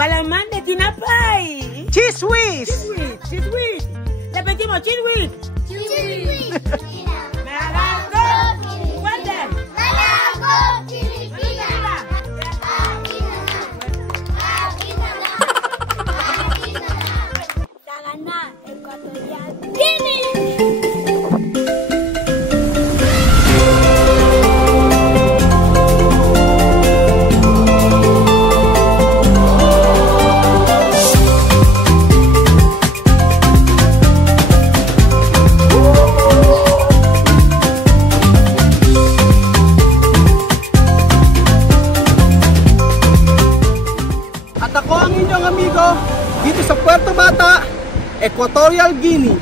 palaman de tinapay. Cheese whiz. Cheese whiz. Repetimos, cheese whiz. Malaco. Fuerte. Malaco, Filipina. Sagana, Ecuatorial Guinea. Dito sa Puerto Bata, Equatorial Guinea.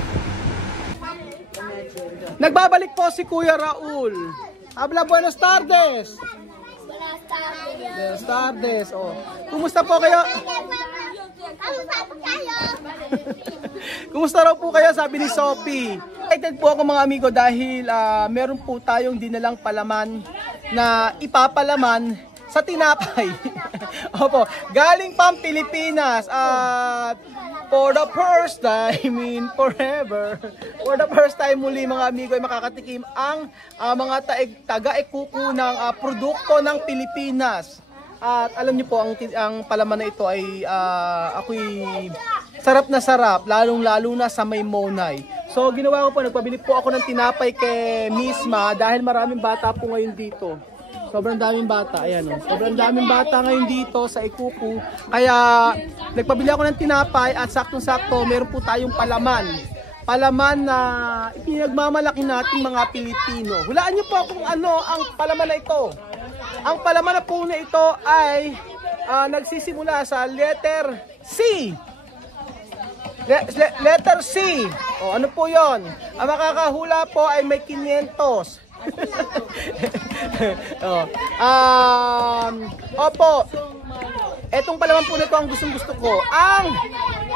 Nagbabalik po si Kuya Raul. Habla, buenas tardes. Buenas tardes. Buenas tardes. Oh. Kumusta po kayo? Kamusta po kayo? Kumusta raw po kayo, sabi ni Sophie. Excited po ako mga amigo dahil meron po tayong dinalang palaman na ipapalaman sa tinapay. Opo, galing pang Pilipinas at for the first time in forever, for the first time muli mga amigo ay makakatikim ang mga taga-ekuko ng produkto ng Pilipinas. At alam niyo po ang palaman na ito ay ako'y sarap na sarap, lalong-lalo na sa may monay. So ginawa ko po, nagpabili po ako ng tinapay kay Misma dahil maraming bata po ngayon dito. Sobrang daming bata, ayan o. Sobrang daming bata ngayon dito sa Ekuko. Kaya nagpabili ako ng tinapay at saktong-sakto meron po tayong palaman. Palaman na ipinagmamalaki nating mga Pilipino. Hulaan niyo po kung ano ang palaman na ito. Ang palaman na po na ito ay nagsisimula sa letter C. Letter C. O ano po yon? Ang makakahula po ay may 500. Opo. Etong palaman po nito ang gustong-gusto ko. Ang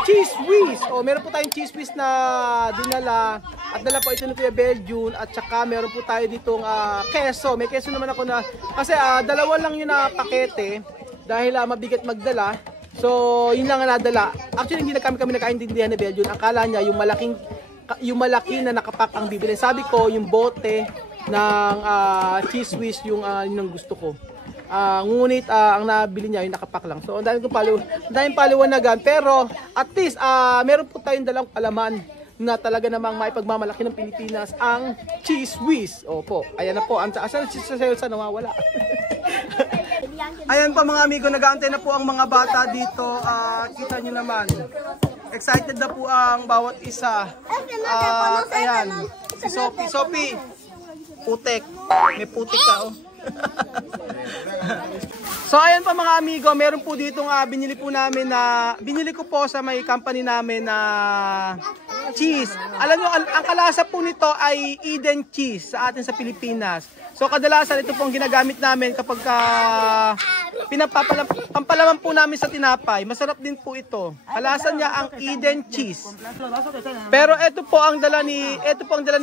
cheese whiz. Meron po tayong cheese whiz na dinala. At dala po ito ni Kuya Belgium. At saka meron po tayo ditong keso. May keso naman ako na kasi dalawa lang yun na pakete dahil mabigat magdala. So yun lang ang nadala. Actually hindi na kami nakaintindihan ni Belgium. Akala niya yung malaki na nakapak ang bibili. Sabi ko yung bote ng cheese whiz yung gusto ko. Ngunit ang nabili niya yung nakapak lang. So ang daming paliwanagan, pero at least meron po tayong dalang palaman na talaga namang maipagmamalaki ng Pilipinas, ang cheese whiz. Opo, ayan na po. Asan sa nawawala? Ayan pa mga amigo, nag-aantay na po ang mga bata dito. Kita nyo naman, excited na po ang bawat isa. Ayan, si Sophie. Putek. May putik ka, oh. So ayan pa mga amigo, meron po ditong binili ko po sa may company namin na cheese. Alam nyo, ang kalasa po nito ay Eden cheese sa atin sa Pilipinas. So kadalasan ito pong ginagamit namin kapag pampalaman po namin sa tinapay. Masarap din po ito. Kalasan niya ang Eden cheese. Pero ito po ang dala ni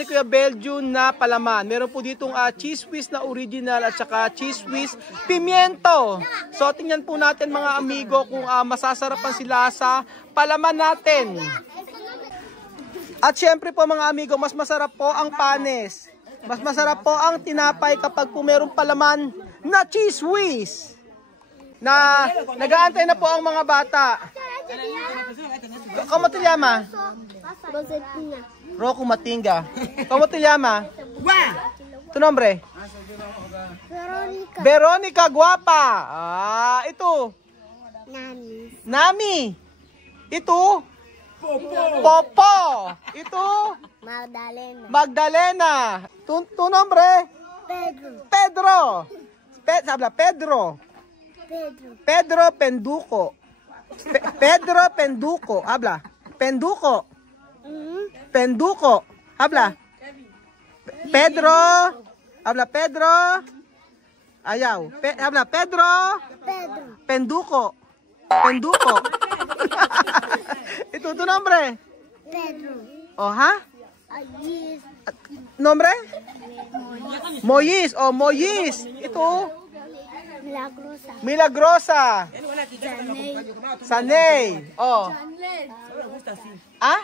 Kuya Belgium na palaman. Meron po ditong cheese whiz na original at saka cheese whiz pimiento. So tingnan po natin mga amigo kung masasarapan sila sa palaman natin. At syempre po mga amigo, mas masarap po ang panes. Mas masarap po ang tinapay kapag po merong palaman na cheese whiz. Na nag-aantay na po ang mga bata. ¿Cómo te llama? Roku Matinga. ¿Cómo te llama? ¿Tu nombre? Veronica Guapa. Ito. Nami. Ito. Popo. Ito. Magdalena. Tu nombre? Pedro. Habla Pedro. Pedro Penduko. Pedro Penduko. Habla. Penduko. Penduko. Habla. Pedro. Habla Pedro. Ayaw. Habla Pedro. Penduko. Penduko. Ito tu nombre? Pedro. Oh, ha? Nombre? Moyis. Oh, Moyis. Ito. Milagrosa. Milagrosa. Sanay. Oh. Ah?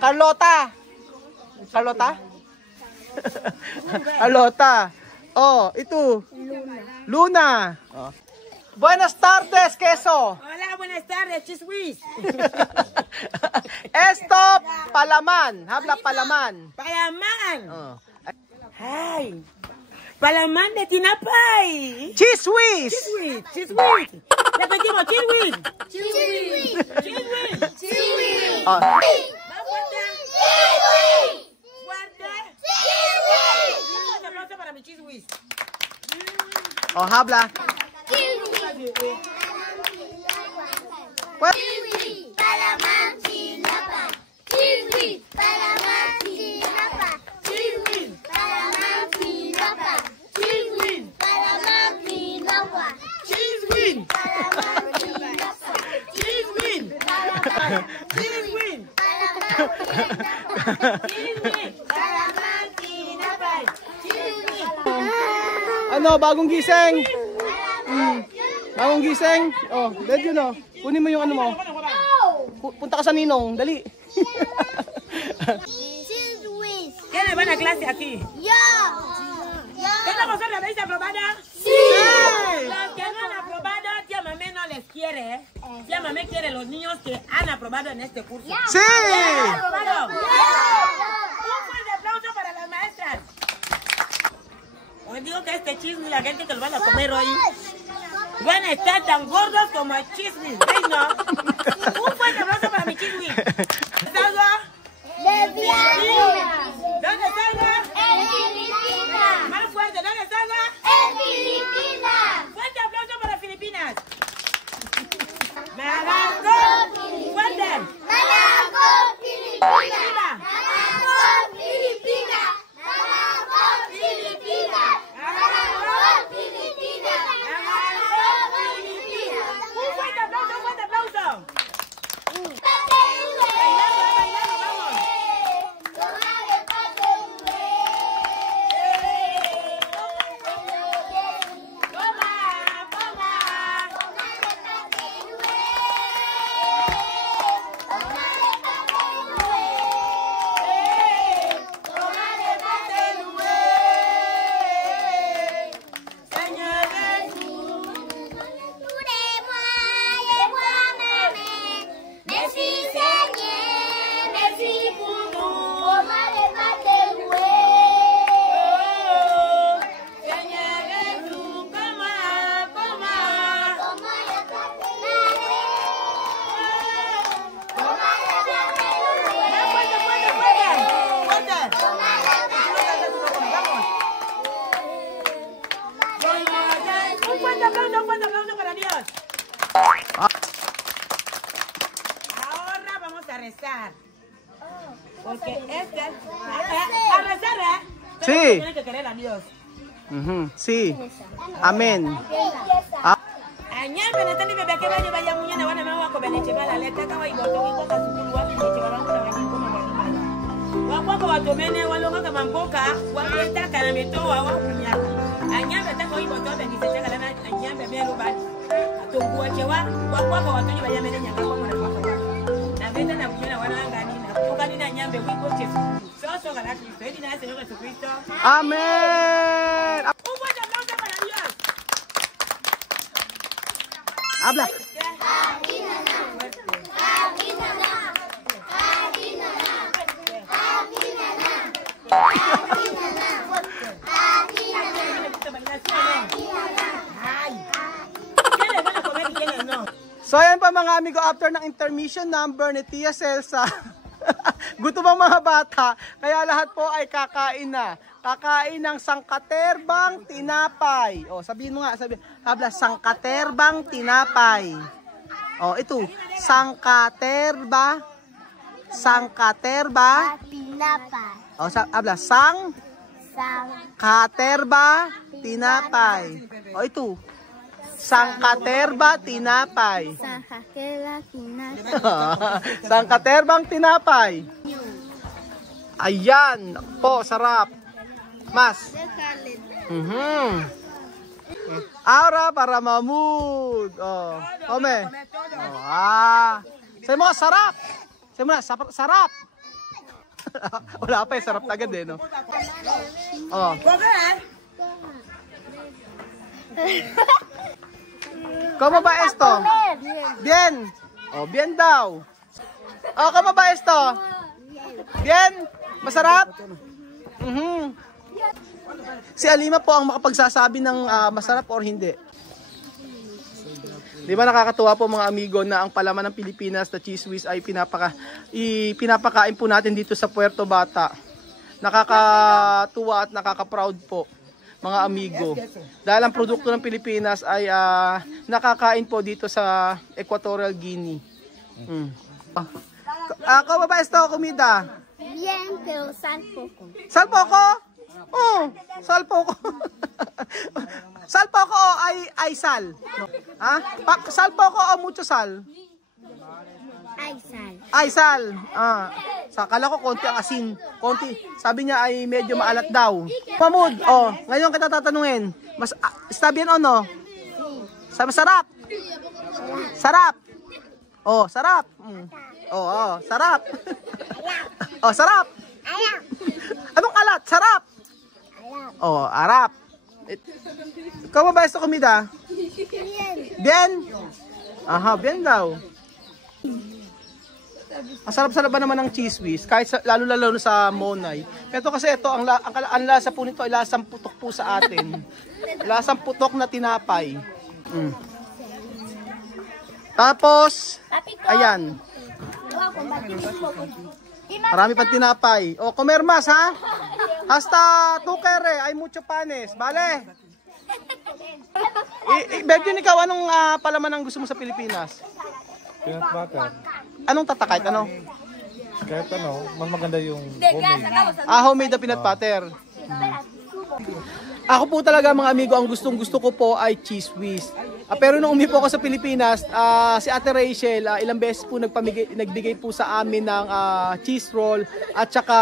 Carlota. Carlota? Carlota. Oh, ito. Luna. Oh. Buenas tardes, queso. Hola, buenas tardes, Chiswis. Esto, palaman. Habla palaman. Palaman. Oh. Ay. Palaman de Tinapay. Chiswis. Chiswis. Chiswis. Repetimos, Chiswis. Chiwi. Chiswis. Chiwi. Oh. Más fuerte. Fuerte. Un aplauso para mi Chiswis. Oh, habla. Pues, Chiwi. Palaman Tinapa. Chiwi. Palaman Tinapa. Chiwi. Palaman Tinapa. Chiwi. Palaman Tinapa. Chiswis. Palaman Tinapa. Chiswis. Palaman Chiswis. Chiswis. Palaman Tinapay. Chiwi. ano, bagong gising. Bagong gising. Oh, dead yun oh. Kunin mo yung ano mo. Punta ka sa ninong, dali. Chiwi. ¿Quiénes van a clase aquí? Yo. ¿Esta cosa la habéis aprobada? Sí. Los que no han aprobado, tía Mamé no les quiere. Tía Mamé quiere los niños que han aprobado en este curso. Sí. ¿Han aprobado? Un fuerte aplauso para las maestras. Os digo que este chisme, la gente que lo van a comer hoy, van a estar tan gordos como el chisme. ¿Veis, no? Un fuerte aplauso para mi chisme. ¿Salgo? ¿Dónde salgo? Más fuerte, ¿dónde salgo? Fuerte aplauso para Filipinas. Malaco. Fuerte. Un fuerte aplauso, un fuerte aplauso. Bailando, bailando, vamos. Toma, toma. Un fuerte aplauso para Dios. Ahora vamos a rezar. Porque este... A rezar, ¿eh? Pero Sí. tienen que querer a Dios. Sí. Amen. Anyambe natani bebe ke banye baya munyana wana mawa ko bene chebala leta kawa iboto wiko ka sukulu wapi ne chebala ngona wanye ngoma wanyuma wakwa ko watomene walonga kama mboka wakweta kana metoa wa kunyaka anyambe ta ko iboto bene seteka lana anyambe melo bali atongua chewa wakwa ko watonyi baya mene nyanga ko mwana kwa na venda na kunyana wana ngani na kutoka ni na nyambe wiko chefu so kana Kristo edi na Señor Jesucristo. Amen. Un fuerte aplauso para Dios. Habla. So ayan pa mga amigo, after ng intermission number ni Tia Celsa, gutom ang mga bata, kaya lahat po ay kakain na. Kakain ng sangkaterbang tinapay. O, sabihin mo nga, sabihin. Habla, sangkaterbang tinapay. O, ito. Sangkaterba. Sangkaterba. Tinapay. O, habla, sangkaterba tinapay. O, ito. Sangkaterba tinapay. Sangkaterba tinapay. Sangkaterbang tinapay. Ayan po, sarap. Mas. Aura para Mahmoud. Oh, come. Oh, Sabi mo, sarap. Sabi mo, sarap. Wala pa eh, sarap agad eh, no? Oh. ¿Cómo ba esto? Bien. Oh, bien daw. Oh, ¿cómo ba esto? Bien. Masarap? Si Alima po ang makapagsasabi ng masarap or hindi. Di ba nakakatuwa po mga amigo na ang palaman ng Pilipinas na Cheese Whiz ay pinapakain po natin dito sa Puerto Bata. Nakakatuwa at nakaka-proud po mga amigo. Dahil ang produkto ng Pilipinas ay nakakain po dito sa Equatorial Guinea. ¿Cómo ba esto, comida? Bien, pero sal poco. Sal poco? Oh, sal poco. Sal poco o ay sal? Ha? Sal poco o mucho sal? Ay, sal. Ay sal. Sakala ko konti ang asin. Konti. Sabi niya ay medyo maalat daw. Mahmoud, oh, ngayon kita tatanungin. Está bien o no? Sarap. Sarap. Oh, sarap. Oh, sarap. Oh, sarap. Anong alat? Sarap. Oh, arap. ¿Cómo ba esta comida? Bien. Aha, bien daw. Ang sarap-sarap ba naman ng cheese whiz? Kahit lalo-lalo sa Monay. Pero kasi ito, ang lasa po nito ay lasang putok po sa atin. Lasang putok na tinapay. Tapos, ayan. Marami pang tinapay. O, comer más, ha? Hasta tu kere, hay mucho panes. Vale? Bertin, ikaw, anong palaman ang gusto mo sa Pilipinas? Peanut butter. Anong tatakait? Ano? Kahit ano, mas maganda yung homemade. Homemade na peanut butter. Ako po talaga mga amigo, ang gustong-gusto ko po ay cheese whiz. Pero nung umipo ako sa Pilipinas, si Ate Rachel, ilang beses po nagbigay po sa amin ng cheese roll at saka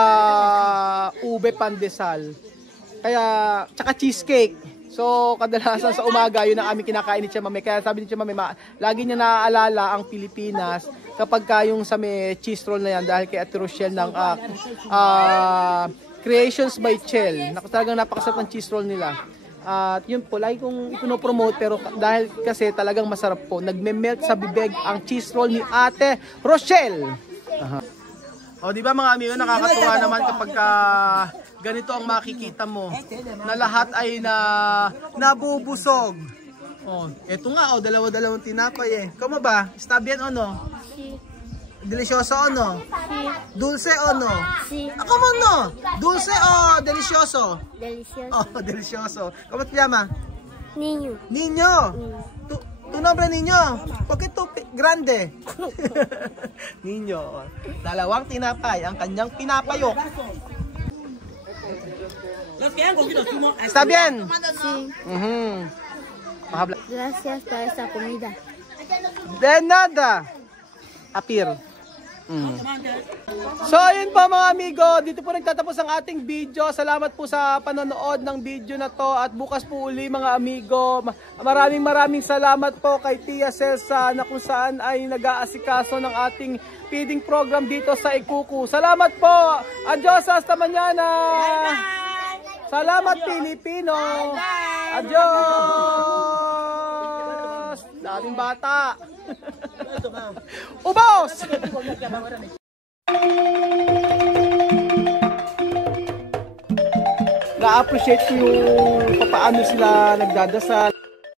ube pandesal. Tsaka cheesecake. So, kadalasan sa umaga, yun ang aming kinakain ni Tia Mame. Kaya sabi ni Tia Mame, lagi niya naaalala ang Pilipinas kapag yung sa may cheese roll na yan dahil kay Ate Rochelle ng Creations by Chel. Talagang napakasarap ng cheese roll nila. At yun po, lagi kong ipinopromote pero dahil kasi talagang masarap po. Nagme-melt sa bibig ang cheese roll ni Ate Rochelle. O di ba mga amigo, nakakatuwa naman kapag ganito ang makikita mo na lahat ay nabubusog. Oh, eto nga dalawa-dalawang tinapay eh. Como ba? Está bien o no? Delicioso o no? Dulce o no? ¿Cómo no? Dulce o delicioso? Delicioso. Oh, delicioso. ¿Cómo te llama? Niño. Niño. Tu nombre niño? ¿Por qué tu grande? Niño. Dalawang tinapay ang kanyang pinapayok. ¿Está bien? Sí. Gracias por esa comida. De nada. Apir. So ayun po mga amigo, dito po nagtatapos ang ating video. Salamat po sa panonood ng video na to at bukas po uli mga amigo. Maraming salamat po kay Tia Celsa na kung saan ay nag-aasikaso ng ating feeding program dito sa Ikuku. Salamat po. Adios, hasta mañana. Salamat Pilipino. Adios. Daming bata. Ubos! Na-appreciate ko yung paano sila nagdadasal.